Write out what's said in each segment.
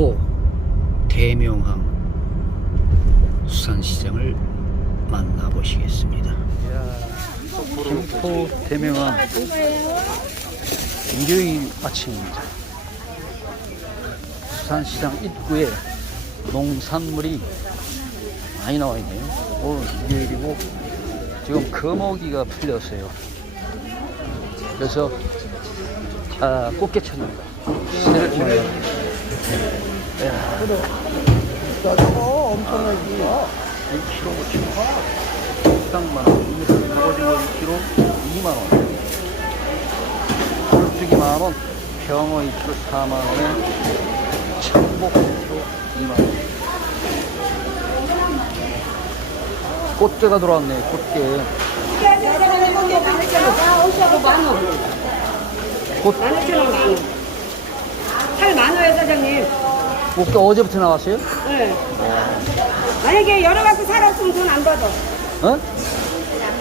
김포 대명항 수산시장을 만나보시겠습니다. 김포 대명항 일요일 아침입니다. 수산시장 입구에 농산물이 많이 나와 있네요. 오늘 일요일이고 지금 금어기가 풀렸어요. 그래서 아, 꽃게철입니다. 새를 피네요. 어, 엄청나지. 1kg 5kg. 딱만 원. 갑오징어 1kg 2만 원. 굴뚝이 만 원. 병어 2kg 4만 원에 참복 1kg 2만 원. 꽃게가 들어왔네. 꽃게. 꽃살 많아요, 사장님. 꽃게 어제부터 나왔어요? 네. 만약에 여러 가지 살 없으면 돈 안 받아. 어?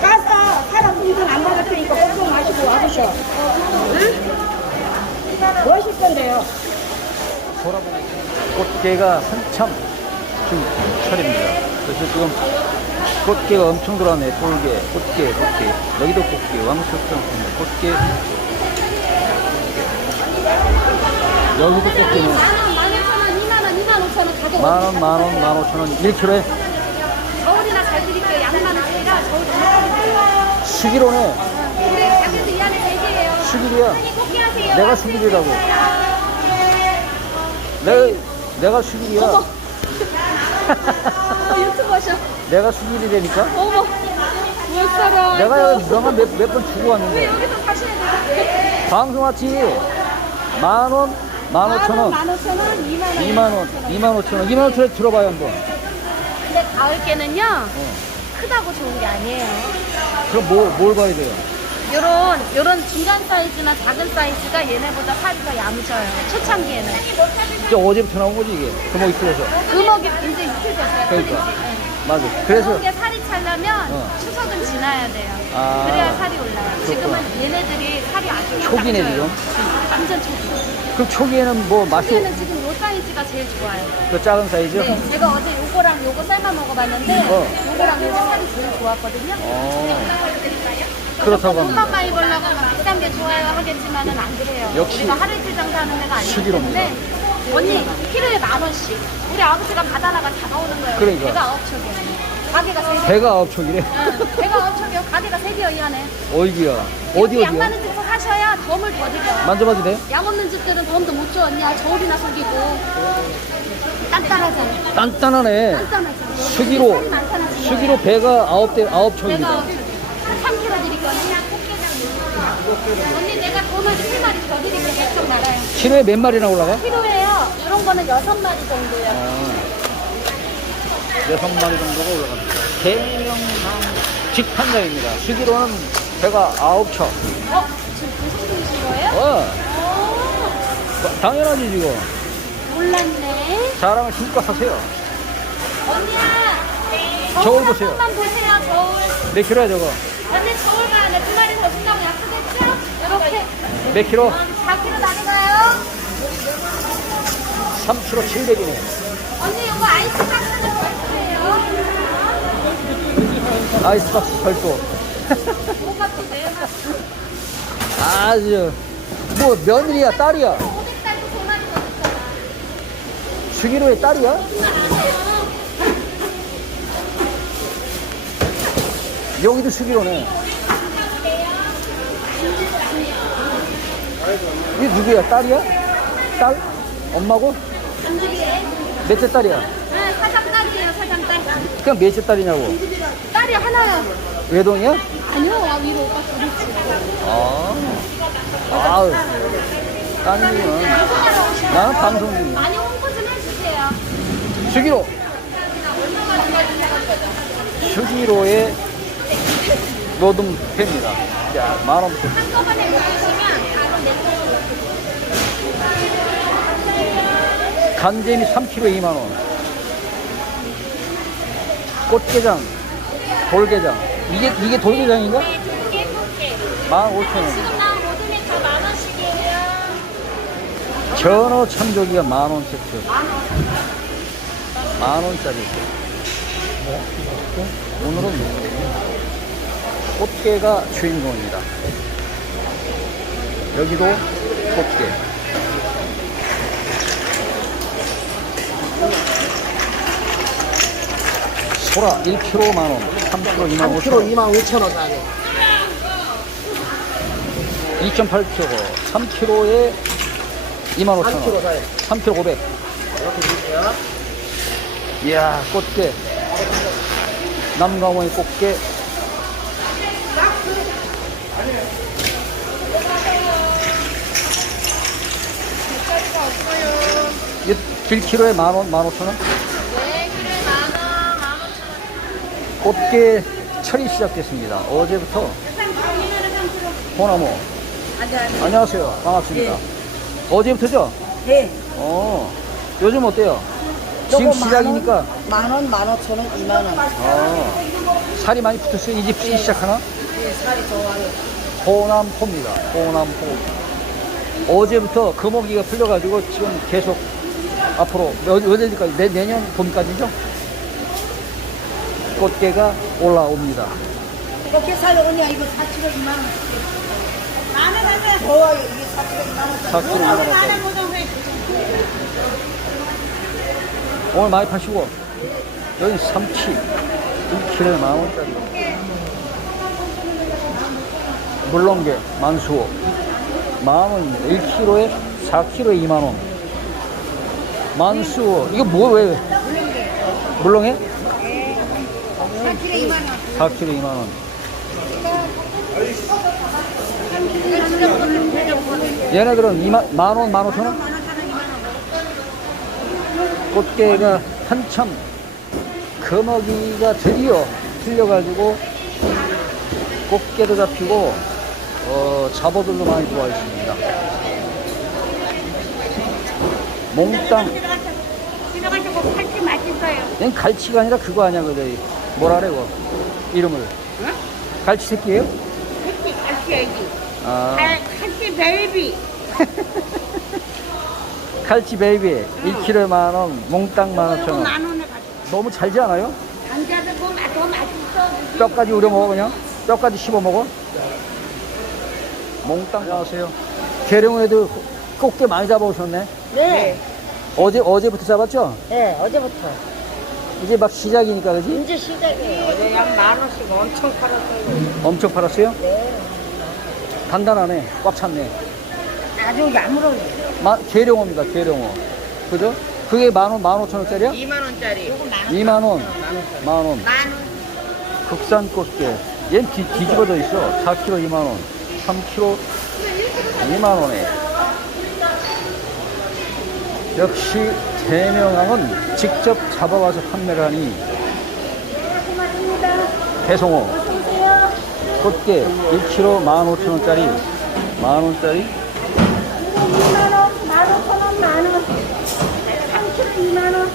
까서 살 없으면 돈 안 받을 테니까 꼭좀 마시고 와보셔. 응? 뭐 하실 건데요? 꽃게가 한참 지금 철입니다. 그래서 지금 꽃게가 엄청 들어왔네. 돌게, 꽃게, 꽃게. 여기도 꽃게, 왕석경 꽃게. 여기도 꽃게는 만원, 만 오천 원, 이만 원, 이 만 오천 원 가격 만 원, 만 원, 만 오천 원, 1kg에 저울이나 잘 드릴게요. 양만 원짜리라 저울 좀 수기로네. 우리 가격도 이 안에 세 개예요. 수길이야. 뽑기 하세요. 내가 수길이라고. 내가, 내가 수길이야. 어머. 어, 유튜버셔. 내가 수길이라니까. 어머. 왜 살아? 내가 너만 몇, 몇 번 주고 왔는데. 여기서 사시는 데 방송 왔지? 만 원, 만 오천 원, 만 오천 원, 이만 원. 원, 오천 원, 이만 오천 원 들어봐요 한번. 근데 가을게는요. 크다고 좋은 게 아니에요. 그럼 뭐, 뭘 봐야 돼요? 요런 요런 중간 사이즈나 작은 사이즈가 얘네보다 살이 야무져요. 초창기에는. 진짜 어제부터 나온 거지 이게 금옥이 풀려서. 금어기 이제 이틀 됐어요. 그러니까. 네. 맞아. 그래서 금어기에 살이 차려면 어. 추석은 지나야 돼요. 아. 그래야 살이 올라요. 지금은 얘네들이 살이 아주 초기네. 지금? 완전 초기. 그럼 초기에는 뭐 맛이 초기에는 지금 요 사이즈가 제일 좋아요. 그 작은 사이즈? 네, 제가 어제 요거랑 요거 삶아 먹어봤는데 어. 요거랑 요거 살이 제일 좋았거든요. 어. 그렇다고 합니다. 돈만 많이 벌려고 막 비싼 게 좋아요 하겠지만은 안 그래요. 역시 우리가 하루 이틀 장사하는 데가 아니기 수기로입니다. 때문에 언니 키로에 만 원씩 우리 아버지가 바다나가 잡아오는 거예요. 그러니까. 배가 아홉 척이에요. 가게가 세 개. 배가 아홉 척이래. 응, 배가 아홉 척이요. 가게가 세 개요 이 안에. 어디야? 어디 여기 어디야? 많은 사셔야 덤을 더 드려. 만져봐도 돼? 양 없는 집들은 덤도 못 줘 언니야. 저울이나 속이고. 단단하잖아. 단단하네. 단단하잖아. 수기로 살이 많잖아, 지금. 수기로 배가 아홉 대 아홉 내가 척입니다. 3kg 드릴게요. 언니. 언니 내가 더 마리, 세 마리 더 드릴게요. 백점 말아요. 키로에 몇 마리나 올라가? 필요해요. 이런 거는 여섯 마리 정도요. 아, 여섯 마리 정도가 올라갑니다. 대명항 직판장입니다. 수기로는 배가 아홉 척. 어? 지금 고생되신 거예요? 어, 오, 당연하지 지금. 몰랐네. 자랑을 힘껏 하세요. 언니야. 저울 보세요. 보세요. 저울. 몇 킬로야 저거? 언니 저울 봐. 내두 마리 더 준다고 약속했죠? 이렇게. 몇 킬로? 4kg 나눠가요. 3킬로 700이네. 언니 이거 아이스 박스는 얼마예요? 아이스박스 별도. 뭐가 또 내나? 아주 뭐 며느리야 딸이야? 500달도 세 마리 더 줬잖아. 수기로의 딸이야? 여기도 수기로네. 이게 누구야? 딸이야? 딸? 엄마고? 몇째 딸이야? 네, 사장 딸이에요, 사장 딸. 그냥 몇째 딸이냐고? 딸이 하나요. 외동이야? 아니요, 와, 위로 오빠. 아, 아우, 따님이구나. 나는 방송 중이야. 많이 홍보 좀 해주세요. 수기로. 수기로의 노동회입니다. 자, 만 원. 한꺼번에 먹으시면 바로 내 쪽으로. 간재미 3kg 2만 원. 꽃게장, 돌게장. 이게 이게 돌게장인가? 네, 두개 뽑게. 15,000원. 지금 나온 모든 게다만 원씩이에요. 전어 참조기가 만 원 세트. 만 원짜리. 오늘은 꽃게가 주인공입니다. 여기도 꽃게. 소라 1kg 만 원, 3kg 2만 5천 3kg 원, 2만 5천 원 사네. 2.8kg, 3kg에 2만 5천 3kg 원, 사요. 3kg 500. 이렇게 드릴게요. 이야, 꽃게. 남가모의 꽃게. 이게 1kg에 만 원, 만 오천 원? 네, 키로에 만 원, 만 오천 원. 꽃게 철이 시작됐습니다. 어제부터 호나무. 안녕하세요. 반갑습니다. 어제부터죠? 네. 어, 요즘 어때요? 지금 시작이니까 만 원, 만 오천 원, 2만 원. 어, 살이 많이 붙었어요. 이제 붙기 시작하나? 네, 살이 좋아요. 호남포입니다. 호남포. 어제부터 금어기가 풀려가지고 지금 계속 앞으로 몇? 내, 내년 봄까지죠? 꽃게가 올라옵니다. 이렇게 사요, 언니야. 이거 4kg 2만 원. 만원 하세요. 좋아요. 이게 4kg 2만 원. 4kg 2만 원짜리. 오늘 많이 파시고 여기 삼치 1kg에 만 원짜리. 물렁게 만수호 만 원입니다. 1kg에 4kg에 2만 원. 만수호 이거 뭐 왜? 물렁해? 4kg 2만 원. 4kg 2만 원. 얘네들은 2만 만 원, 만 오천 원? 꽃게가 한참 금어기가 드디어 풀려가지고 꽃게도 잡히고 어, 잡어들도 많이 들어와 있습니다. 몽땅 팔찌 맛있어요. 얘는 갈치가 아니라 그거 아니야 그저 뭐라 그래 그거 이름을 갈치 새끼예요? 팔찌 갈치야지. 아 팔찌 베이비. 갈치 베이비 1kg에 만 원 몽땅 만 오천 원 만 원에 가져. 너무 잘지 않아요? 뭐 맛- 더 맛있어. 뼈까지 우려 먹어 그냥 뼈까지 씹어 먹어 몽땅 안녕하세요 계룡에도 꽃게 많이 잡아오셨네 네. 어제 어제부터 잡았죠? 네, 어제부터. 이제 막 시작이니까 그지? 이제 시작이에요. 어제 한만 원씩 엄청 팔았어요. 엄청 팔았어요? 네. 단단하네. 꽉 찼네. 아주 야무러요. 마, 계룡어입니다 계룡어. 그죠? 그게 만 원 만 오천 원짜리야? 2만 원짜리. 2만 원. 만 원. 만 원. 국산 꽃게. 얘는 뒤, 뒤집어져 있어. 4kg 2만 원. 3kg 2만 원에. 역시 대명항은 직접 잡아와서 판매를 하니 대송어 꽃게 1kg 15,000원짜리 만원짜리 2만 원, 만 오천 원, 만 원. 3kg 2만 원.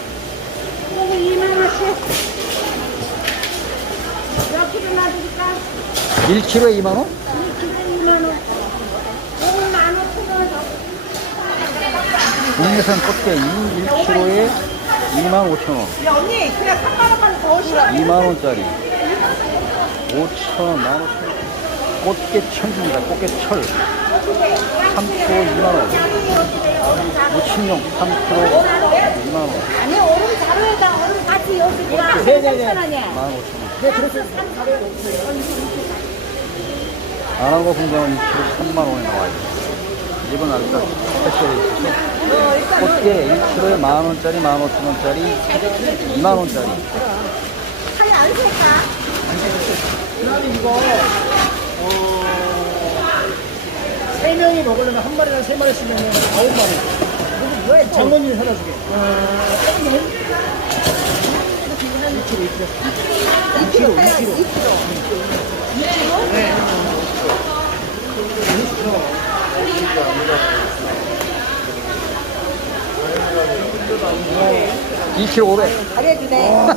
여기 2만 원씩. 몇 킬로 놔드릴까? 1kg에 2만 원? 2kg 2만 원. 여기 만 오천 원. 국내산 꽃게 1kg에 25,000원 언니, 그냥 3만 원만 더 오시라. 2만 원짜리 5천 원, 1만 5천 원 꽃게 천입니다. 꽃게 철 3kg 2만 원 무침용 3kg 2만 원 아니, 얼음 자루에다 얼음 같이 여기가 네네네. 3천 원이야. 1만 5천 원 안하고 공장은 2kg 3만 원에 나와요 이번 아까 패션에 있어서 꽃게 1kg에 만 원짜리, 1만 5천 원짜리, 2만 원짜리 살이 안 셀까? 세 명이 먹으려면 한 마리랑 세 마리씩 먹으면 아홉 마리. 이거 뭐야? 장모님이 사다 주게. 이 2kg 500 잘해주네.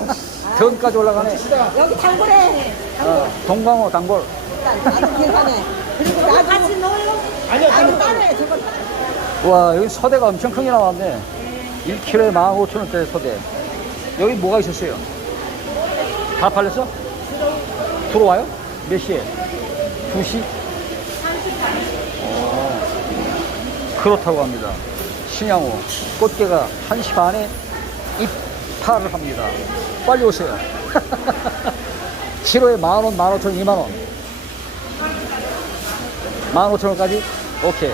전까지 올라가네 여기 단골에 어, 동광어 단골 계산해. 그리고 나도 같이 넣어요. 아니요, 아니 따로 저거 와, 여기 서대가 엄청 큰게 나왔네. 1kg에 15,000원짜리 서대. 여기 뭐가 있었어요? 다 팔렸어? 들어와요? 몇 시에? 2시? 어, 그렇다고 합니다. 신양호 꽃게가 1시 반에 입 탈을 합니다. 빨리 오세요. 키로에 만원, 만오천, 이만원. 만오천원까지? 오케이.